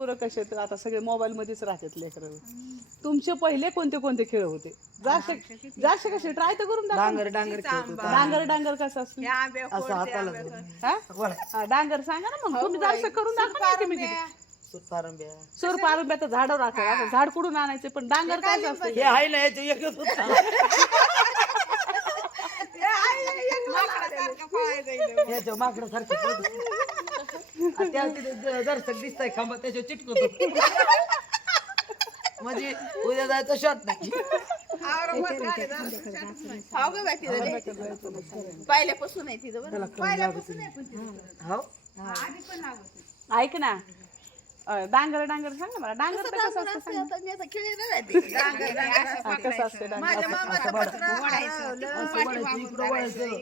पोरं कसे आहेत, आता सगळे मोबाईल मध्येच राहतात लेकर. तुमचे पहिले कोणते कोणते खेळ होते? जास्त जास्त कसे? ट्राय तर करून दाखवा. डांगर डांगर खेळत होता. डांगर डांगर कसं असतं? असं हाताला धरून. वळा. हा, डांगर सांगा ना मग. तुम्ही जास्त करून दाखवा ना तुम्ही सुतारंब्या सूर पारुंब्या तर झाडावर राहतात. आता झाड कुठून आणायचे? पण डांगर काय असतं? हे आहे ना याचे एकच होता. याच्या त्या तिथे दर्शक दिसताय खांबा त्याच्यावर चिटकवतो म्हणजे उद्या जायचं शॉट नाही. पहिल्यापासून आहे तिथं बरं. पहिल्यापासून आहे पण तिथं. हो. ऐक ना. अं, डांगर डांगर सांग ना मला. डांगर तर कसं असतं सांग. आता मी आता खेळली नाही माहिती. डांगर, डांगर. हा, कसं असते डांगर माझ्या मामाचा पत्र असं इकडं वळायचं.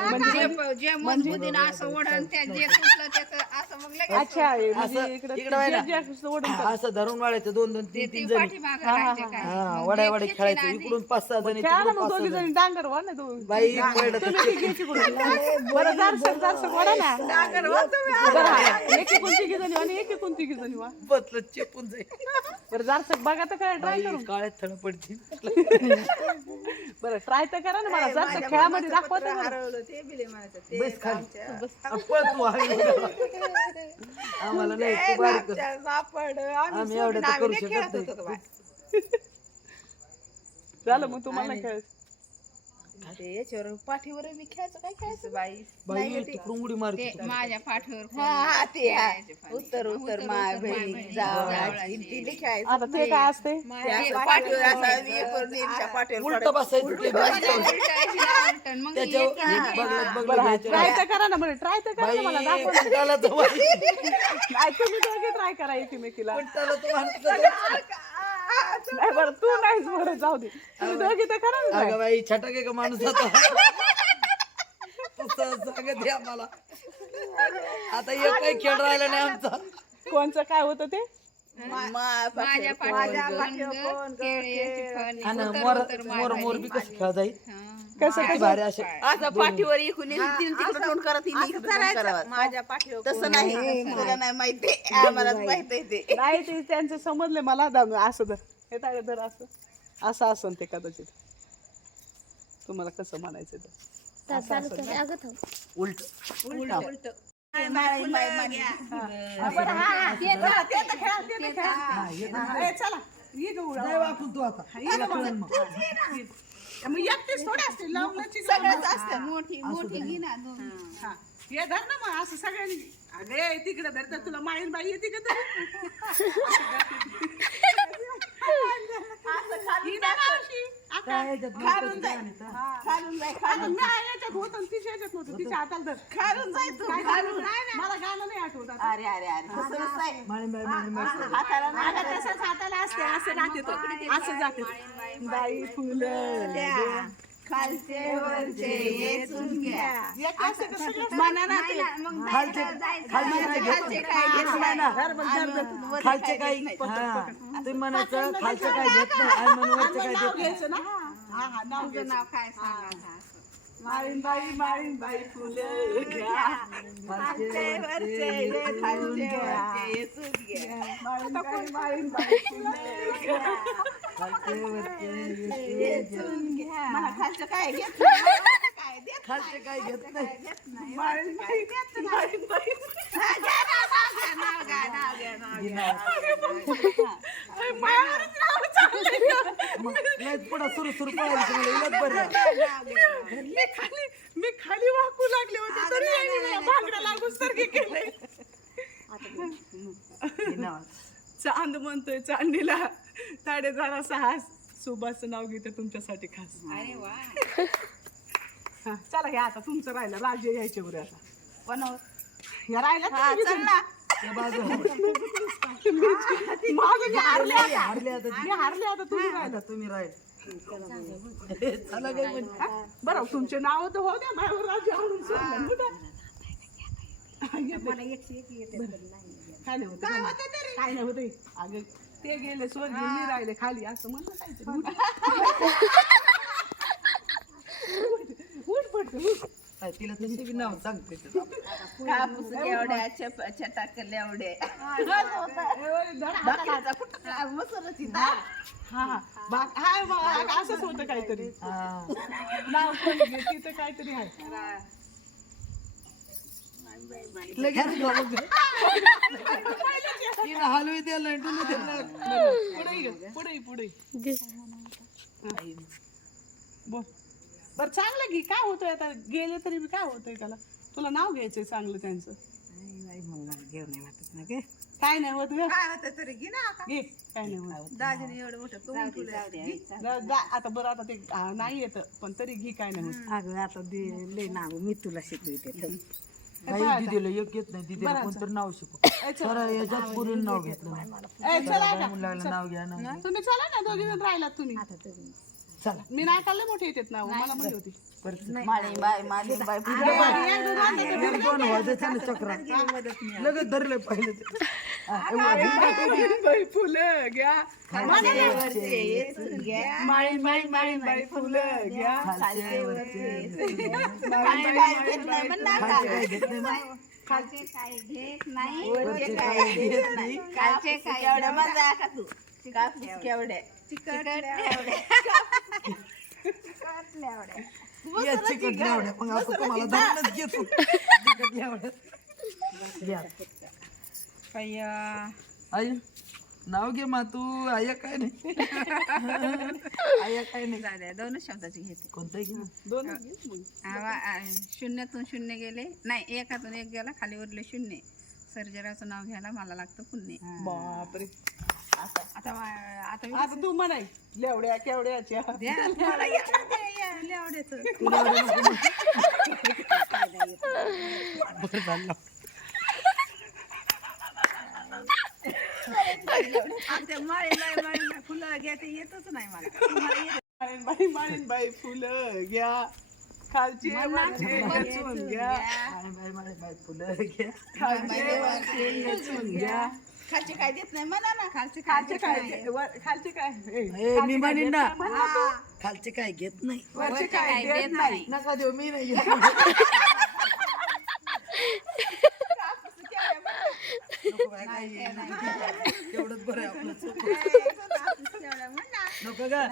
म्हणजे जे मजबुतीन असं ओढण त्या जे सुटलं त्याचं असं मग लगेच अच्छा हे म्हणजे असं इकडं इकडं व्हायला. जे- जे असं ओढून असं धरून वाढायचं दोन दोन तीन तीन जणी. पाठीमागं राहायचे काय? हा वड्या वड्या खेळायचं इकडून पाच सहा जणी खेळा ना तिकडून मग पाच दोघी जणी. जणी. डांगर वा ना दोघी बाई पडलं तर बरं जारसक जारसक वाढा ना. बरं हा. एक जणी आणि एक एकूण तिघी जणी वा? बसलं चेपून जाईल. बरं जारसक बघा तर काय ट्राय करून. काळ्यात थळ पडतील बरं ट्राय तर करा ना मला जारसक खेळामध्ये दाखवा तर बरं. हरवलं ते बिले म्हणायचं ते बस खाली. आमच्या- आणि पळ तू आम्ही आम्हाला नाही तू बारीक कर. आमच्या सापड आम्ही आम्ही एवढं तर सोडून करू आम्ही शकत खेळत नाही. होतो बाय. झालं मग तुम्हाला खेळ ते याच्यावर पाठीवर मी खेळायचं काय खेळायचं? बाई बाई तिकडून उडी मारते ते माझ्या पाठीवर हा ते हा. उत्तर उत्तर माय बहिणी जावळाची तिने खेळायचं आता ते काय असते? पाठीवर असं यांच्या पाठीवर उलट बसायचं ते उलटण. मग त्याच्यावर एक- घ्यायचं. ट्राय तर करा ना बरं ट्राय तर करा ना मला दाखवा ना. उलटाला तर बाई. नाही तुम्ही दोघे ट्राय करा एकमेकीला उलटाला तर. नाही बरं तू नाहीच बरं जाऊ दे. तुम्ही दोघी तर. अगं बाई छटक आहे का माणूस सांगत आहे आम्हाला. आता एक काही खेळ राहिला नाही आमचा. कोणचं काय होतं ते? माझ्या आणि मोर उतर मोर मारायची. मोर बी कसं खेळ जाईल. कसं किती भारी असे असं पाठीवर इकून येईल, तिने तिकडं तोंड करत हिने इकडं तोंड करावं. माझ्या पाठीवर तसं नाही तुला नाही माहिती. आम्हालाच माहीत आहे ते. नाही ते त्यांचे समजले मला दाम असं धर हे ताळे धर असं. असं असन ते कदाचित. तुम्हाला कसं म्हणायचं ते. असं असन? उलट. ए, चला. ये हा. धर ना मग असं सगळ्यांनी. अरे तिकडे धर तर तुला माईन बाई येते का तरी धर ना अशी. आता काय याच्यात खालून जाय. खालून जाय आता मी याच्यात होतं आणि तिच्या याच्यात होतं. तिच्या हाताला धर. खालून जाय तू काय खालून नाही, नाही, मला गाणं नाही आठवत आता. अरे अरे अरे. हाताला नाही. आता तसंच हाताला असते असं राहते तो. असं जाते. बाई फुलं. द्या. खालचे वरचे येचून घ्या. खालचे खालचे काय घेत खालचे काही हा तुम्ही म्हणायचं खालचे काय घेत नाही आणि म्हणून वरचे काय नाव घेत नाही हा हा नाव काय सांगा माळीन बाई माळीन बाई फुले घ्या. खालचे वरचे ले खालचे वरचे येचून घ्या. माळीन बाई माळीन बाई फुले घ्या. खालचे वरचे येचून घ्या. म्हणा, खालचं काय घेत नाही. काय देत खालचे काय घेत नाही. माळीन बाई माळीन बाई नाव घ्या, नाव घ्या, नाव घ्या. सुरू मी खाली मी खाली वाकू लागले होते तरी यांनी मला भांगडं लागून सारखे केले नाव. चांद म्हणतोय चांदीला ताडे जरा सहास. सुभाषचं नाव घेते तुमच्यासाठी खास. अरे वा. चला घ्या आता तुमचं राहिलं राज्य यायचे बरं आता. बनव. या राहिलं हारले आता. हारले आता मी हारले आता तुम्ही राहिलं तुम्ही राहील. काय? बरं तुमचे नाव तर हो द्या माझ्यावर आणून. येते. काय नाही होत काय नाही. होत अगं ते गेले स्वर्ग मी राहिले खाली असं म्हणलं काहीतरी काय तिला तशी बी नाव सांगते. कापूस केवढ्या चप चटाक एवढे. बाकाचा मसरच. हा हा बा- हाय मग असंच होतं काहीतरी. हा. नाव पण घे, तिथं काहीतरी आहे. लगेच. तिला हलवी पुढे पुढे पुढे. बोल. बर चांगलं घे काय होतंय आता? गेले तरी काय होतंय त्याला? तुला नाव घ्यायचंय चांगलं त्यांचं. काय नाही होत ग. काय होतं तरी घे ना आता. घे काय नाही होत. दाजीने एवढं मोठं. घे. आता बरं आता ते आ, नाही येत पण तरी घे काय नाही होत. अगं आता दे लय नाव मी तुला शिकवते तर. काही दिदीला एक येत नाही दिदीला कोणतरी नाव शिकव. याच्यात पुरून नाव घेतलं. नाही. ए, चला आता. नाव घ्या नाव घ्या. तुम्ही चला ना दोघी जण राहिलात तुम्ही. चला. मी नाही काढले मोठे येतात ना मला म्हणली होती. माळी बाय माळी बाय दोन वाजायचं ना चक्रात लगेच धरले. बाई फुलं घ्या. माळी माळी माळी बाई फुलं घ्या. खालचे? काय घेत नाही काय घेत नाही काय मजा का तू? कापूस केवढ्या या चिकटल्या एवढ्या. मग आता तुम्हाला धरूनच घेतो. चिकटल्या एवढ्या. घ्या. आई नाव घे मा तू आया काय नाही आया काय नाही झाल्या दोनच शब्दाची घेते घे. दोन. आवा- आ, शून्यातून शून्य गेले नाही एकातून एक गेला खाली उरले शून्य सर्जराचं नाव घ्यायला मला लागतं पुण्य. बापरे. आता मा- आता मी आता तू म्हणाय लेवड्या केवड्याच्या. द्या, मला येतं ते, या, ते माळी माळी माळी माळी फुलं घ्या ते येतच नाही मला. मला येतं. बाई माळीन बाई फुलं घ्या. खालचे वेचून घ्या फुलं घ्या. खालचे वरचे वेचून घ्या. खालचे काय देत नाही? म्हणा ना खालचे खालचे काय खालचे काय? मी म्हणीन ना खालचे काय घेत नाही. वरचे काय देत नाही. नका देऊ मी नाही घेत. नको बाय, काही नाही. एवढंच बरं आहे आपलं नको का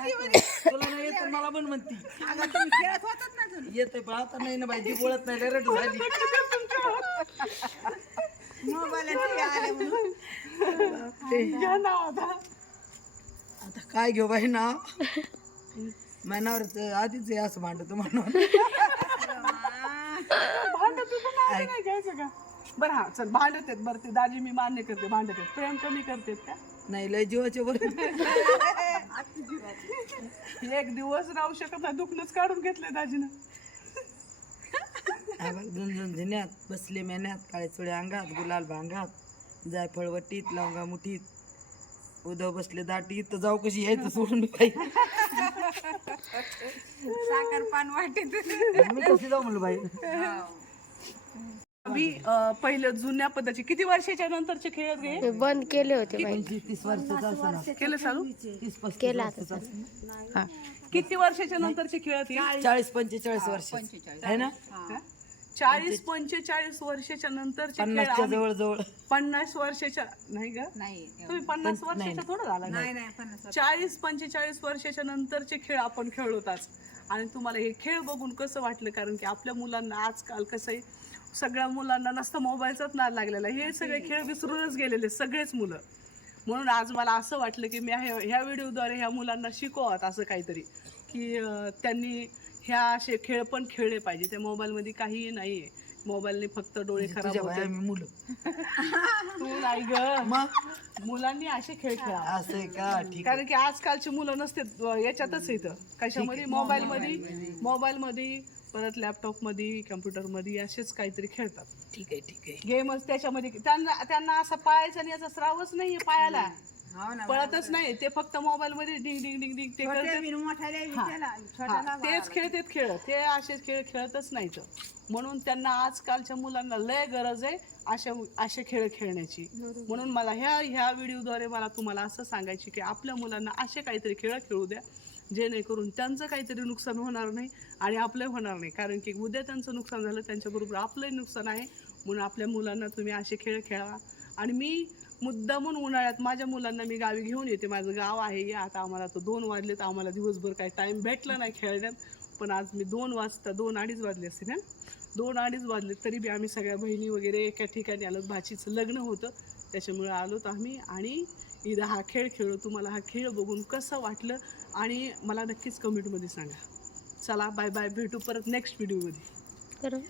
तुला नाही येत तर मला पण म्हणती. येते पण आता नाही ना बाई जी बोलत नाही रेट झाली. आता आता काय घेऊ बाई ना? मनावर आधीच आहे असं भांडत म्हणून. भांडत तुझं नाव नाही घ्यायचं का? बरं हा चल भांडत आहेत बरं ते दाजी मी मान्य करते भांडत आहेत. प्रेम कमी करतेत का? नाही लय जीवाचे बरं एक दिवस राहू शकत नाही दुखणंच काढून घेतलंय दाजीनं. झुंझुन झिन्यात बसले मेन्यात काळे चुळे अंगात गुलाल भांगात जायफळ वटीत लवंगा मुठीत. उदव बसले दाटीत तर जाऊ कशी यायचं सोडून बाई. साखर पान वाटेत. मी कशी जाऊ म्हणलं बाई? मी अं, पहिलं जुन्या पद्धतीचे किती वर्षाच्या नंतरचे खेळ घे बंद केले होते बाई. पंचवीस तीस वर्षाचा असताना केलं चालू? तीस पस्तीस वर्षाचा असताना. किती वर्षाच्या नंतरचे खेळ ते चाळीस. पंचेचाळीस वर्ष. आहे ना? चाळीस पंचेचाळीस वर्षाच्या नंतरचे खेळ पन्नासच्या आम्ही- जवळ जवळ पन्नास वर्षाच्या नाही ग? नाही तुम्ही पन्नास वर्षाच्या थोडं झाला नाही नाही पन्नास चाळीस पंचेचाळीस वर्षाच्या नंतरचे खेळ आपण खेळलोताच आणि तुम्हाला हे खेळ बघून कसं वाटलं? कारण की आपल्या मुलांना आजकाल कसं आहे सगळ्या मुलांना नसतं मोबाईलचाच नाद लागलेला. हे सगळे खेळ विसरूनच गेलेले सगळेच मुलं. म्हणून आज मला असं वाटलं की मी ह्या व्हिडिओद्वारे ह्या मुलांना शिकवत असं काहीतरी. की त्यांनी ह्या असे खेळ पण खेळले पाहिजे. त्या मोबाईलमध्ये काहीही नाही आहे मोबाईलने फक्त डोळे खराब तुझ्या बाया होते मी मुलं. तू नाही ग. मग? मुलांनी असे खेळ खेळा असं का? कारण की आजकालची मुलं नसते याच्यातच येतं कशामध्ये? मोबाईल मध्ये मोबाईल मध्ये परत लॅपटॉपमध्ये कम्प्युटरमध्ये असेच काहीतरी खेळतात. ठीक आहे ठीक आहे. गेमच त्याच्यामध्ये त्यांना त्यांना असं पायाचा आणि याचा स्रावच नाहीये पायाला. हो ना पळतच नाही. ते फक्त मोबाईल मध्ये डिंग डिंग डिंग डिंग ते करतात. हा, तेच खेळतात खेळ. ते असे खेळ खेळतच नाहीत. म्हणून त्यांना आजकालच्या मुलांना लय गरज आहे अशा असे खेळ खेळण्याची. म्हणून मला ह्या ह्या व्हिडिओद्वारे मला तुम्हाला असं सांगायचे की आपल्या मुलांना असे काहीतरी खेळ खेळू द्या. जेणेकरून त्यांचं काहीतरी नुकसान होणार नाही आणि आपलं होणार नाही. कारण की उद्या त्यांचं नुकसान झालं त्यांच्याबरोबर आपलंही नुकसान आहे. म्हणून आपल्या मुलांना तुम्ही असे खेळ खेळा. आणि मी मुद्दामून उन्हाळ्यात माझ्या मुलांना मी गावी घेऊन येते. माझं गाव आहे या आता आम्हाला तर दोन वाजले तर आम्हाला दिवसभर काही टाईम भेटला नाही खेळण्यात. पण आज मी दोन वाजता दोन अडीच वाजले असते ना दोन अडीच वाजले तरी बी आम्ही सगळ्या बहिणी वगैरे एका ठिकाणी आलो. भाचीचं लग्न होतं. त्याच्यामुळे आलोत आम्ही आणि इथं हा खेळ खेळलो तुम्हाला हा खेळ बघून कसं वाटलं आणि मला नक्कीच कमेंटमध्ये सांगा. चला बाय बाय भेटू परत नेक्स्ट व्हिडिओमध्ये करू.